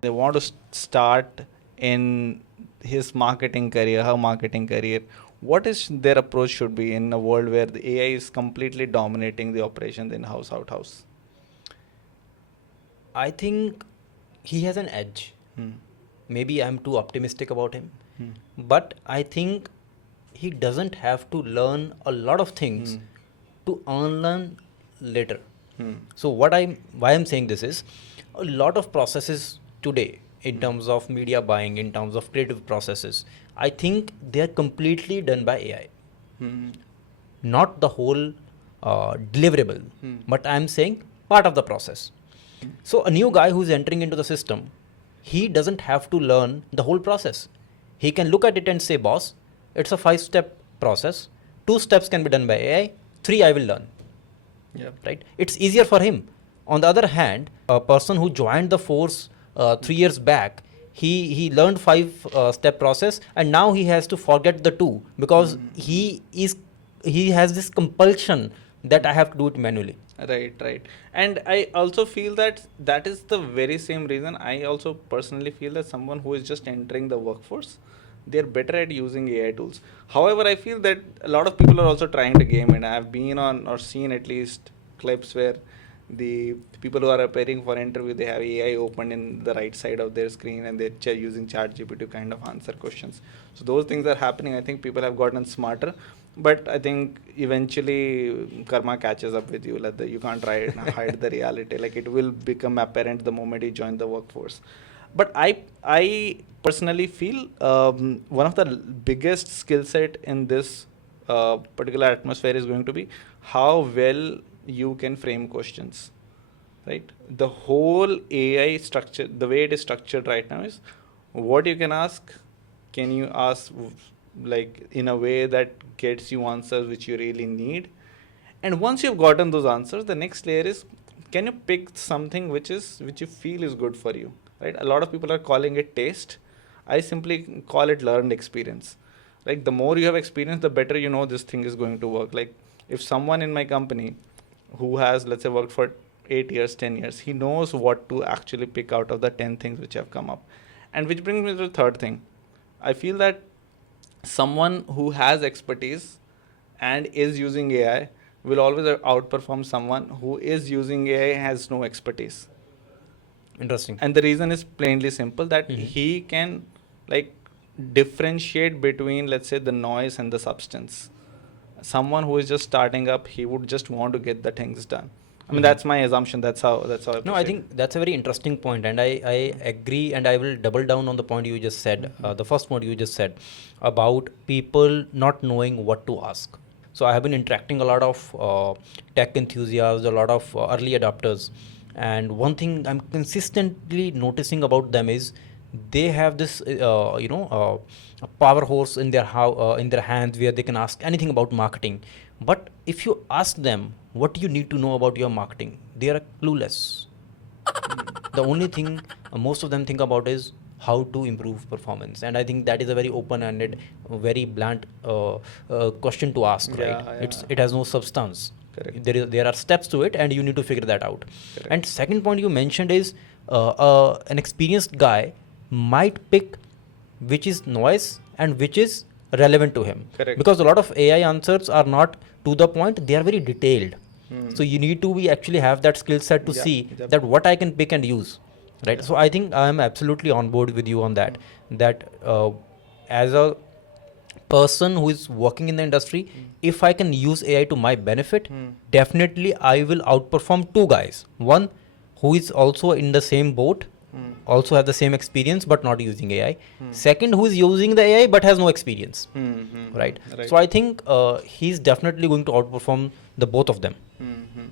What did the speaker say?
They want to start in his marketing career, her marketing career. What is their approach should be in a world where the AI is completely dominating the operations in house, outhouse? I think he has an edge. Maybe I'm too optimistic about him, but I think he doesn't have to learn a lot of things to unlearn later. So why I'm saying this is, a lot of processes today in terms of media buying, in terms of creative processes, I think they are completely done by AI. Not the whole deliverable, but I'm saying part of the process. So a new guy who's entering into the system, he doesn't have to learn the whole process. He can look at it and say, boss, it's a 5-step process. 2 steps can be done by AI, 3 I will learn. Yep. Right? It's easier for him. On the other hand, a person who joined the force 3 years back, he learned 5-step process, and now he has to forget the 2 because he has this compulsion that I have to do it manually. Right. And I also feel that is the very same reason I also personally feel that someone who is just entering the workforce, they're better at using AI tools. However, I feel that a lot of people are also trying to game it. I've been on or seen at least clips where the people who are appearing for interview, they have AI open in the right side of their screen and they're using ChatGPT to kind of answer questions. So those things are happening. I think people have gotten smarter, but I think eventually karma catches up with you. Like you can't try and hide the reality. Like it will become apparent the moment you join the workforce. But I personally feel one of the biggest skill set in this particular atmosphere is going to be how well you can frame questions, right? The whole AI structure, the way it is structured right now is what you can ask, can you ask like in a way that gets you answers which you really need, and once you've gotten those answers, the next layer is can you pick something which you feel is good for you, right? A lot of people are calling it taste. I simply call it learned experience. Like the more you have experience, the better you know this thing is going to work. Like if someone in my company who has, let's say, worked for 8 years, 10 years, he knows what to actually pick out of the 10 things which have come up. And which brings me to the third thing. I feel that someone who has expertise and is using AI will always outperform someone who is using AI has no expertise. Interesting. And the reason is plainly simple that he can like differentiate between, let's say, the noise and the substance. Someone who is just starting up, he would just want to get the things done. I mean, that's my assumption. That's how I No, I think that's a very interesting point, and I agree, and I will double down on the point you just said, the first point you just said about people not knowing what to ask. So I have been interacting a lot of tech enthusiasts, a lot of early adopters, and one thing I'm consistently noticing about them is they have this a power horse in their hands where they can ask anything about marketing. But if you ask them what do you need to know about your marketing, they are clueless. The only thing most of them think about is how to improve performance, and I think that is a very open-ended, very blunt question to ask. Right? It has no substance. Correct. There are steps to it, and you need to figure that out. Correct. And second point you mentioned is an experienced guy might pick which is noise and which is relevant to him. Correct. Because a lot of AI answers are not to the point, they are very detailed. So you need to actually have that skill set to see that what I can pick and use, right? So I think I am absolutely on board with you on that as a person who is working in the industry, if I can use AI to my benefit, definitely I will outperform 2 guys. One who is also in the same boat, also have the same experience but not using AI. Second, who is using the AI but has no experience. Right? So I think he's definitely going to outperform the both of them.